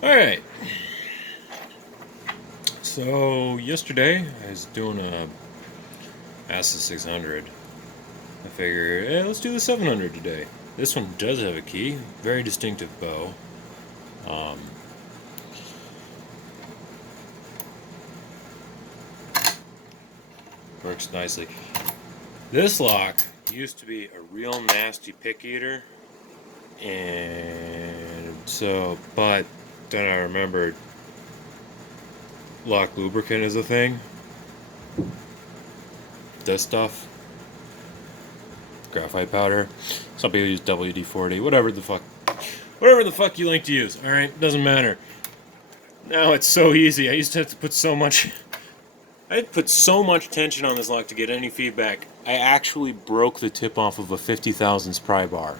Alright, so yesterday I was doing a ASSA 600. I figured, let's do the 700 today. This one does have a key, very distinctive bow. Um, Works nicely. This lock used to be a real nasty pick eater, and but then I remembered lock lubricant is a thing. This stuff, graphite powder. Some people use WD-40, whatever the fuck you like to use. All right, doesn't matter. Now it's so easy. I used to have to put so much. I had put so much tension on this lock to get any feedback. I actually broke the tip off of a 50 thousandths pry bar.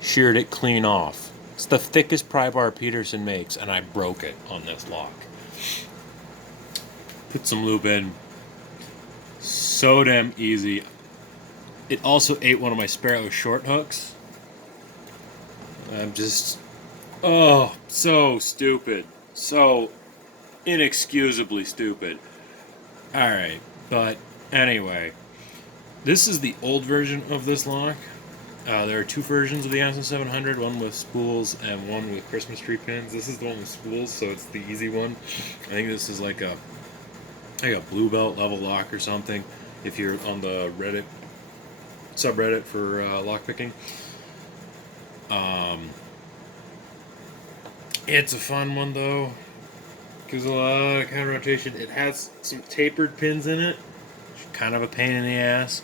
Sheared it clean off. It's the thickest pry bar Peterson makes, and I broke it on this lock. Put some lube in. So damn easy. It also ate one of my Sparrow short hooks. I'm just, oh, so stupid. So inexcusably stupid. Alright, but anyway, this is the old version of this lock. There are two versions of the ASSA 700, one with spools and one with Christmas tree pins. This is the one with spools, so it's the easy one. I think this is like a blue belt level lock or something. If you're on the Reddit subreddit for lockpicking, it's a fun one though, because a lot of counter rotation. It has some tapered pins in it, which is kind of a pain in the ass.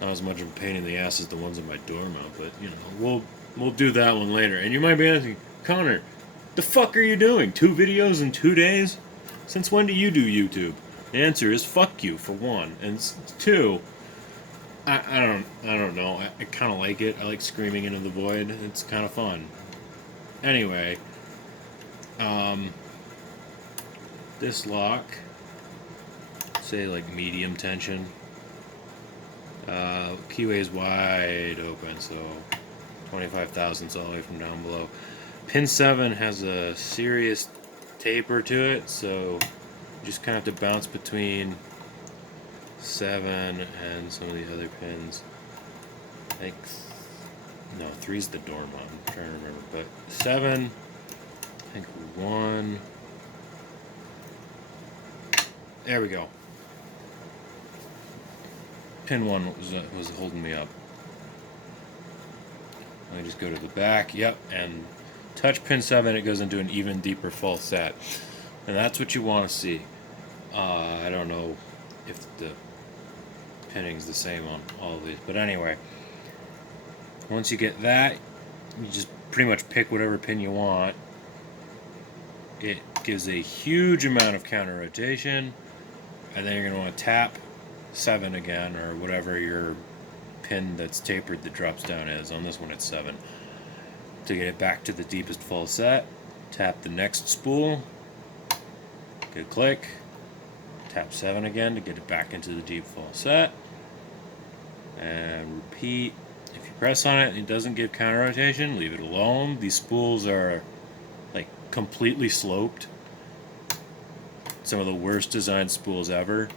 Not as much of a pain in the ass as the ones in my door mount, but you know, we'll do that one later. And you might be asking, Connor, the fuck are you doing? 2 videos in 2 days? Since when do you do YouTube? The answer is fuck you, for one, and two, I don't know. I kind of like it. I like screaming into the void. It's kind of fun. Anyway, this lock, say like medium tension. Keyway is wide open, so 25 thousandths all the way from down below. Pin 7 has a serious taper to it, so you just kind of have to bounce between 7 and some of these other pins. I think, no, 3's the door mount, I'm trying to remember, but 7, I think 1, there we go. Pin 1 was holding me up. I just go to the back, yep, and touch pin 7, it goes into an even deeper falset. And that's what you want to see. I don't know if the pinning's the same on all of these, but anyway, once you get that, you just pretty much pick whatever pin you want. It gives a huge amount of counter rotation, and then you're going to want to tap 7 again, or whatever your pin that's tapered that drops down is. On this one it's 7. To get it back to the deepest falset, tap the next spool, good click, tap 7 again to get it back into the deep falset, and repeat. If you press on it and it doesn't give counter rotation, leave it alone. These spools are like completely sloped. Some of the worst designed spools ever,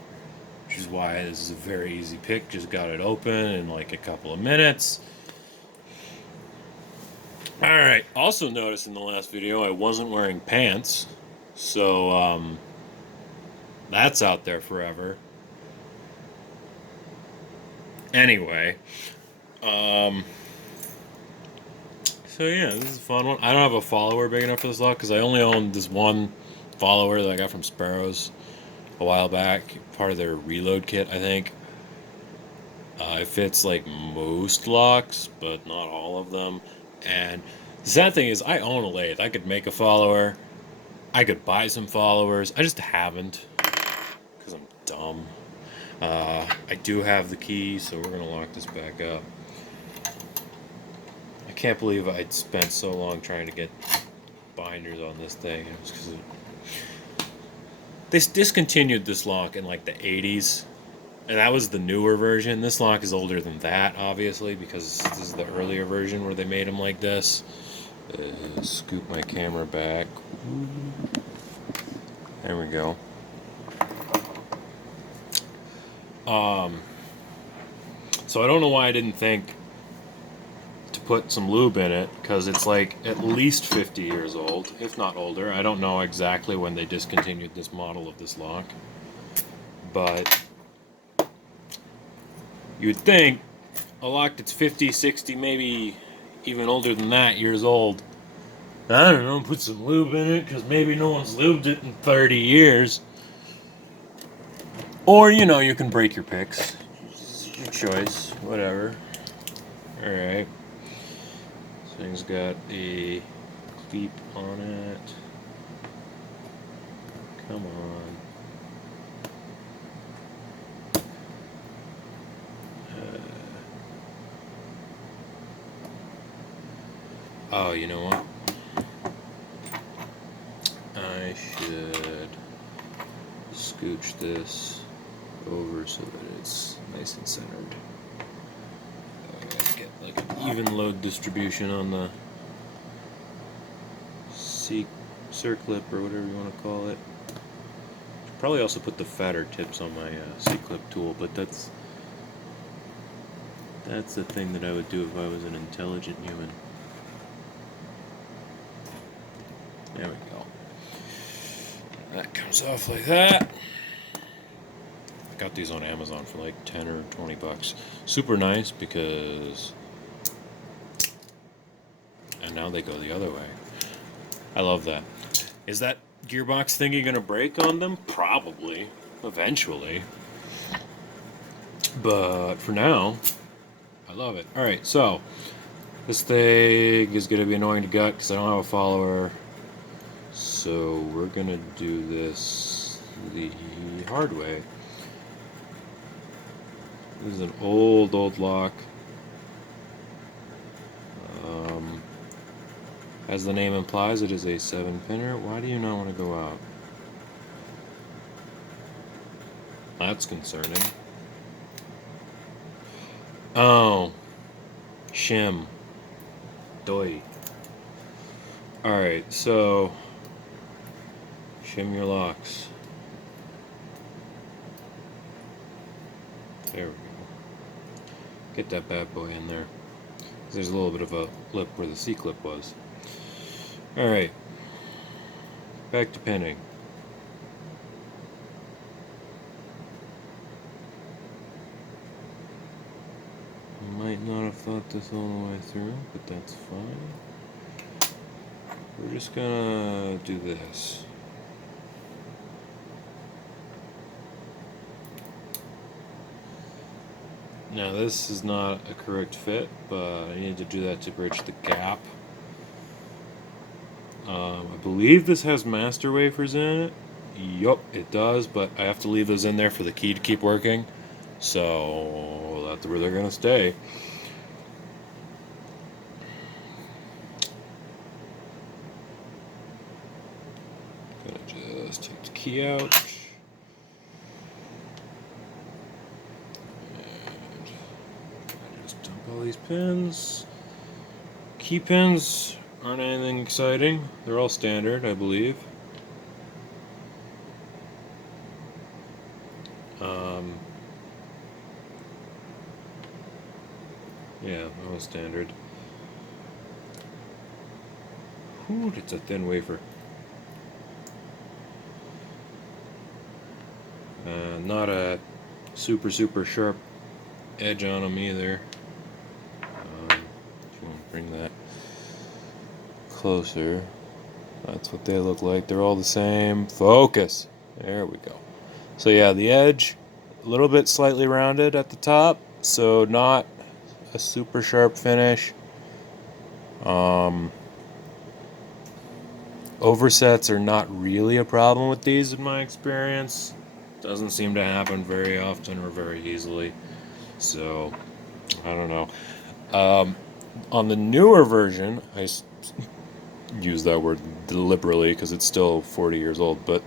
which is why this is a very easy pick. Just got it open in like a couple of minutes. Alright, also noticed in the last video I wasn't wearing pants, so that's out there forever. Anyway, so yeah, this is a fun one. I don't have a follower big enough for this lock because I only own this one follower that I got from Sparrows a while back, part of their reload kit, I think. It fits like most locks, but not all of them. And the sad thing is, I own a lathe. I could make a follower. I could buy some followers. I just haven't because I'm dumb. I do have the key, so we're gonna lock this back up. I can't believe I'd spent so long trying to get binders on this thing. It was 'cause they discontinued this lock in like the 80s, and that was the newer version. This lock is older than that, obviously, because this is the earlier version where they made them like this. Scoop my camera back. There we go. So I don't know why I didn't think to put some lube in it, because it's like at least 50 years old, if not older. I don't know exactly when they discontinued this model of this lock, but you'd think a lock that's 50, 60, maybe even older than that years old, I don't know, put some lube in it, because maybe no one's lubed it in 30 years. Or, you know, you can break your picks. It's your choice, whatever. Alright. This thing's got a cleat on it. Come on. Oh, you know what? I should scooch this over so that it's nice and centered. Get like an even load distribution on the C-clip or whatever you want to call it. Probably also put the fatter tips on my C-clip tool, but that's the thing that I would do if I was an intelligent human. There we go. That comes off like that. Got these on Amazon for like 10 or 20 bucks. Super nice because... And now they go the other way. I love that. Is that gearbox thingy gonna break on them? Probably. Eventually. But for now, I love it. Alright, so this thing is gonna be annoying to gut because I don't have a follower. So we're gonna do this the hard way. This is an old lock. As the name implies, it is a 7-pinner. Why do you not want to go out? That's concerning. Oh. Shim. Doi. Alright, so... Shim your locks. There we go. Get that bad boy in there. There's a little bit of a lip where the C-clip was. Alright. Back to pinning. Might not have thought this all the way through, but that's fine. We're just gonna do this. Now this is not a correct fit, but I need to do that to bridge the gap. I believe this has master wafers in it. Yup, it does, but I have to leave those in there for the key to keep working. So that's where they're gonna stay. Gonna just take the key out. All these pins. Key pins aren't anything exciting. They're all standard, I believe. Yeah, all standard. Ooh, it's a thin wafer. Not a super sharp edge on them either. If you want to bring that closer, that's what they look like. They're all the same. Focus. There we go. So yeah, the edge, a little bit slightly rounded at the top, so not a super sharp finish. Oversets are not really a problem with these in my experience. Doesn't seem to happen very often or very easily. So, I don't know. On the newer version, I use that word deliberately because it's still 40 years old, but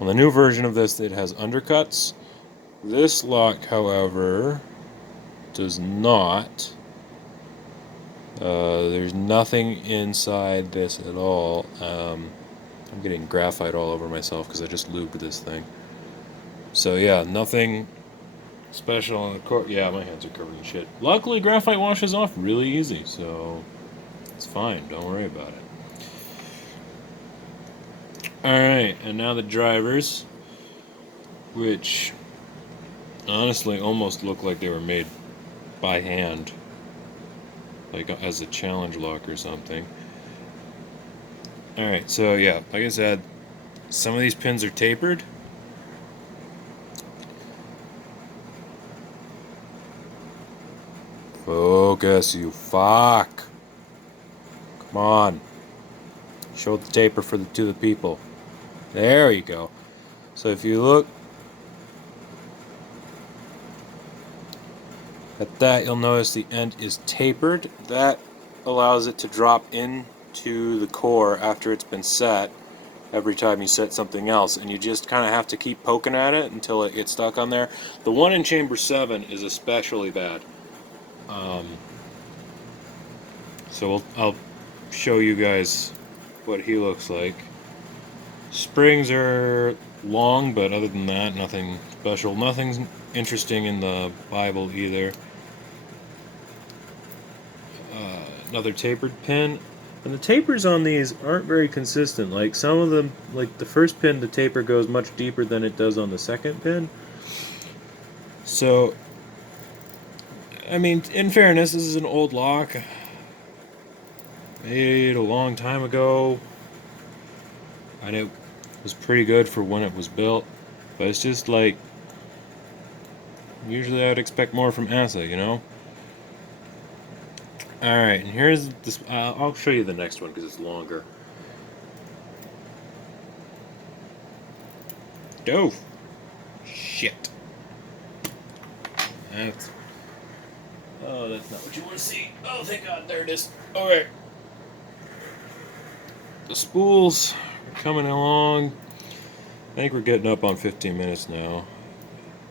on the new version of this, it has undercuts. This lock, however, does not. There's nothing inside this at all. I'm getting graphite all over myself because I just lubed this thing. So yeah, nothing special on the core. Yeah, my hands are covered in shit. Luckily, graphite washes off really easy, so it's fine. Don't worry about it. Alright, and now the drivers, which honestly almost look like they were made by hand, like as a challenge lock or something. Alright, so yeah, like I said, some of these pins are tapered. Focus, you fuck. Come on. Show the taper to the people. There you go. So if you look at that, you'll notice the end is tapered. That allows it to drop into the core after it's been set every time you set something else, and you just kind of have to keep poking at it until it gets stuck on there. The one in chamber 7 is especially bad. So I'll show you guys what he looks like. Springs are long, but other than that, nothing special. Nothing's interesting in the Bible either. Another tapered pin. And the tapers on these aren't very consistent. Like some of them, like the first pin, the taper goes much deeper than it does on the second pin. So, I mean, in fairness, this is an old lock. Made a long time ago. And it was pretty good for when it was built. But it's just like, usually I would expect more from ASSA, you know? Alright, and here's this. I'll show you the next one because it's longer. Oh! Shit. That's. Oh, that's not what you want to see. Oh, thank God, there it is. Okay. The spools are coming along. I think we're getting up on 15 minutes now.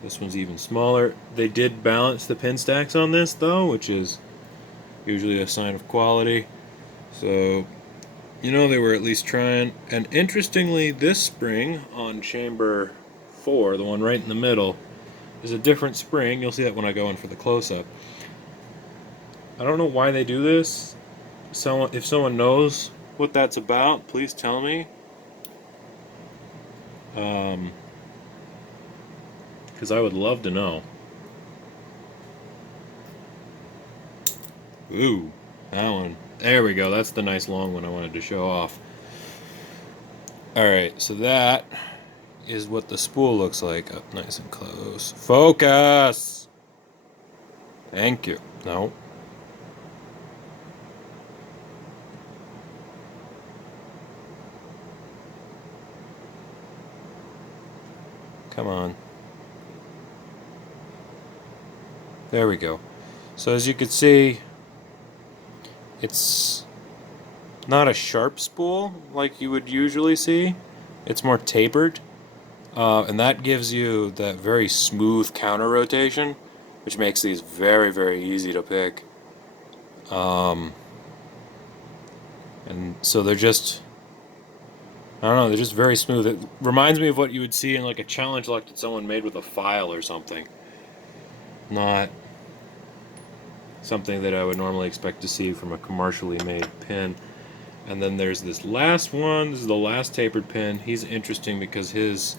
This one's even smaller. They did balance the pin stacks on this, though, which is usually a sign of quality. So, you know, they were at least trying. And interestingly, this spring on chamber 4, the one right in the middle, is a different spring. You'll see that when I go in for the close-up. I don't know why they do this. If someone knows what that's about, please tell me. Because I would love to know. Ooh, that one. There we go. That's the nice long one I wanted to show off. Alright, so that is what the spool looks like. Up nice and close. Focus! Thank you. No. Come on. There we go. So as you can see, it's not a sharp spool like you would usually see. It's more tapered. And that gives you that very smooth counter rotation, which makes these very, very easy to pick. And so they're just, I don't know, they're just very smooth. It reminds me of what you would see in like a challenge lock that someone made with a file or something. Not something that I would normally expect to see from a commercially made pin. And then there's this last one. This is the last tapered pin. He's interesting because this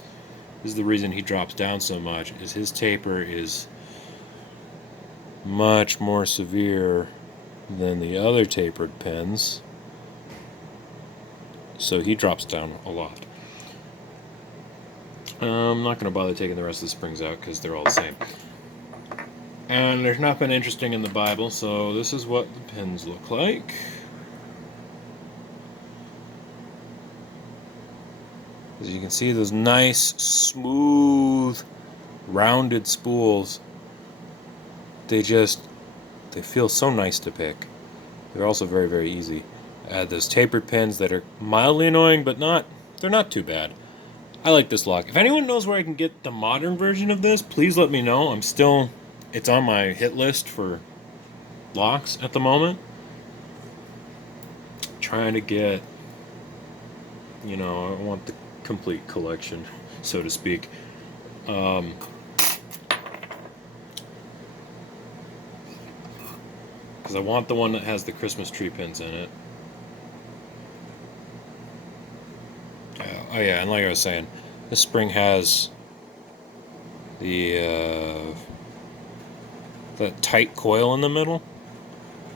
is the reason he drops down so much, is his taper is much more severe than the other tapered pins. So he drops down a lot. I'm not going to bother taking the rest of the springs out because they're all the same. And there's nothing interesting in the Bible, so this is what the pins look like. As you can see, those nice, smooth, rounded spools, they feel so nice to pick. They're also very, very easy. Add those tapered pins that are mildly annoying, but they're not too bad. I like this lock. If anyone knows where I can get the modern version of this, please let me know. It's on my hit list for locks at the moment. trying to get, you know, I want the complete collection, so to speak. Because I want the one that has the Christmas tree pins in it. Oh yeah, and like I was saying, this spring has the tight coil in the middle,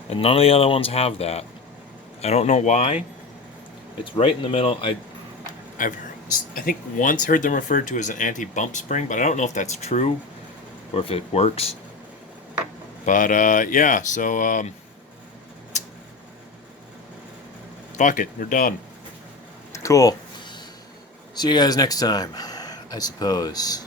and none of the other ones have that. I don't know why. It's right in the middle. I think once heard them referred to as an anti-bump spring, but I don't know if that's true or if it works. But yeah, so fuck it, we're done. Cool. See you guys next time, I suppose.